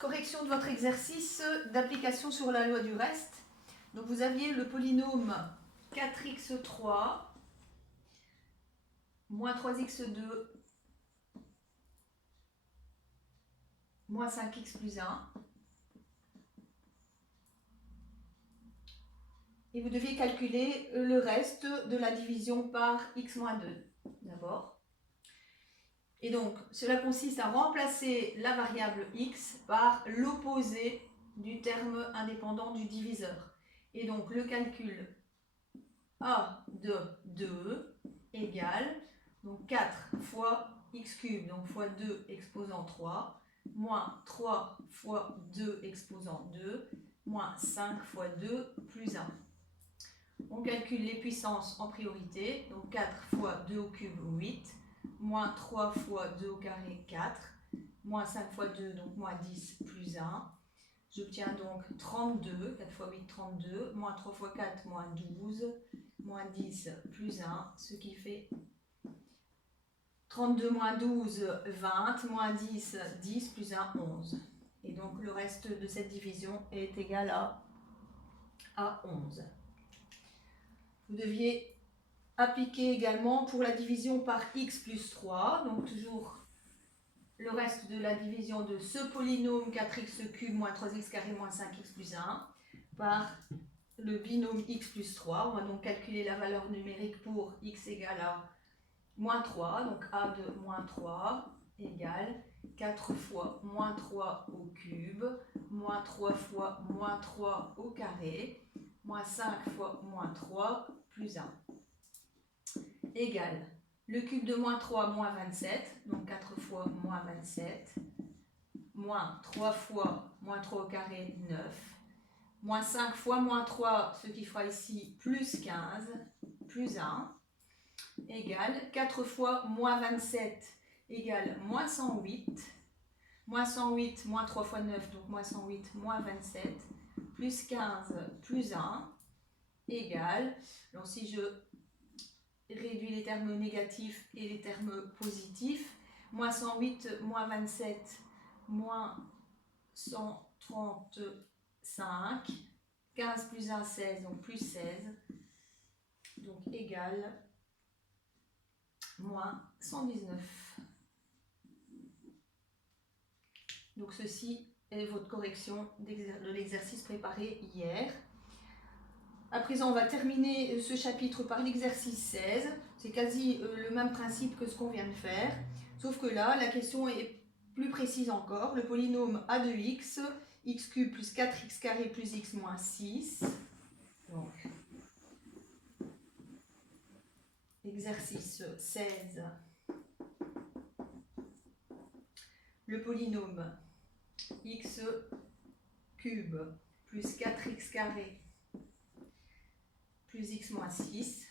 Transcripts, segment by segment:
Correction de votre exercice d'application sur la loi du reste. Donc vous aviez le polynôme 4x3 moins 3x2 moins 5x plus 1. Et vous deviez calculer le reste de la division par x moins 2 d'abord. Et donc, cela consiste à remplacer la variable x par l'opposé du terme indépendant du diviseur. Et donc, le calcul a de 2 égale donc 4 fois x cube, donc fois 2 exposant 3, moins 3 fois 2 exposant 2, moins 5 fois 2 plus 1. On calcule les puissances en priorité, donc 4 fois 2 au cube, 8, moins 3 fois 2 au carré, 4, moins 5 fois 2, donc moins 10 plus 1. J'obtiens donc 32, 4 fois 8, 32, moins 3 fois 4, moins 12, moins 10 plus 1, ce qui fait 32 moins 12, 20, moins 10, 10 plus 1, 11. Et donc le reste de cette division est égal à 11. Vous deviez appliquer également pour la division par x plus 3, donc toujours le reste de la division de ce polynôme 4x cube moins 3x carré moins 5x plus 1 par le binôme x plus 3. On va donc calculer la valeur numérique pour x égale à moins 3, donc a de moins 3 égale 4 fois moins 3 au cube, moins 3 fois moins 3 au carré, moins 5 fois moins 3 plus 1, égale le cube de moins 3, moins 27, donc 4 fois moins 27, moins 3 fois moins 3 au carré, 9, moins 5 fois moins 3, ce qui fera ici plus 15, plus 1, égale 4 fois moins 27 égale moins 108, moins 108, moins 3 fois 9, donc moins 108, moins 27, plus 15, plus 1, égale, donc si je réduit les termes négatifs et les termes positifs, moins 108, moins 27, moins 135, 15 plus 1, 16, donc plus 16, donc égale moins 119. Donc ceci est votre correction de l'exercice préparé hier. À présent, on va terminer ce chapitre par l'exercice 16. C'est quasi le même principe que ce qu'on vient de faire. Sauf que là, la question est plus précise encore. Le polynôme a de x, x cube plus 4x carré plus x moins 6. Donc, exercice 16. Le polynôme x cube plus 4x carré plus x moins 6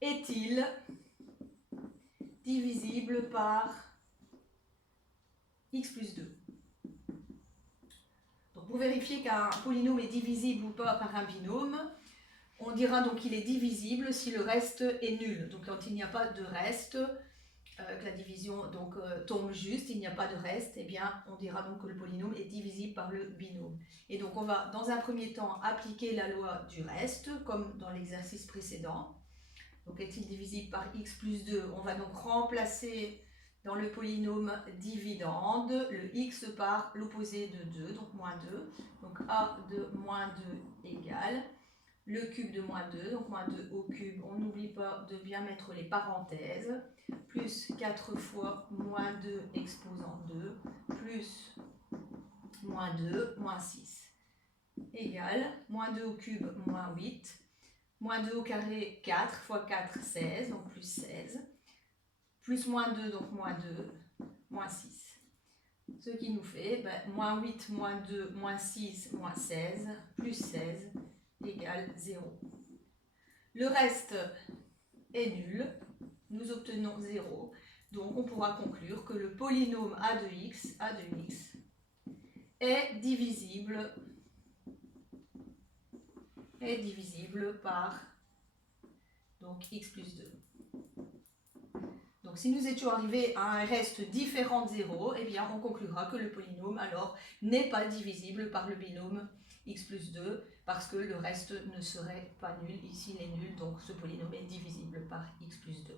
est-il divisible par x plus 2. Donc pour vérifier qu'un polynôme est divisible ou pas par un binôme, on dira donc qu'il est divisible si le reste est nul. Donc quand il n'y a pas de reste, que la division donc, tombe juste, il n'y a pas de reste, eh bien on dira donc que le polynôme est divisible par le binôme. Et donc on va dans un premier temps appliquer la loi du reste, comme dans l'exercice précédent. Donc est-il divisible par x plus 2? On va donc remplacer dans le polynôme dividende le x par l'opposé de 2, donc moins 2. Donc a de moins 2 égale le cube de moins 2, donc moins 2 au cube, on n'oublie pas de bien mettre les parenthèses, plus 4 fois moins 2 exposant 2, plus moins 2, moins 6, égale moins 2 au cube, moins 8, moins 2 au carré, 4 fois 4, 16, donc plus 16, plus moins 2, donc moins 2, moins 6. Ce qui nous fait moins 8, moins 2, moins 6, moins 16, plus 16, égale 0. Le reste est nul, nous obtenons 0, donc on pourra conclure que le polynôme a de x est divisible par donc x plus 2. Donc si nous étions arrivés à un reste différent de 0, eh bien on conclura que le polynôme alors n'est pas divisible par le binôme x plus 2 parce que le reste ne serait pas nul. Ici il est nul, donc ce polynôme est divisible par x plus 2.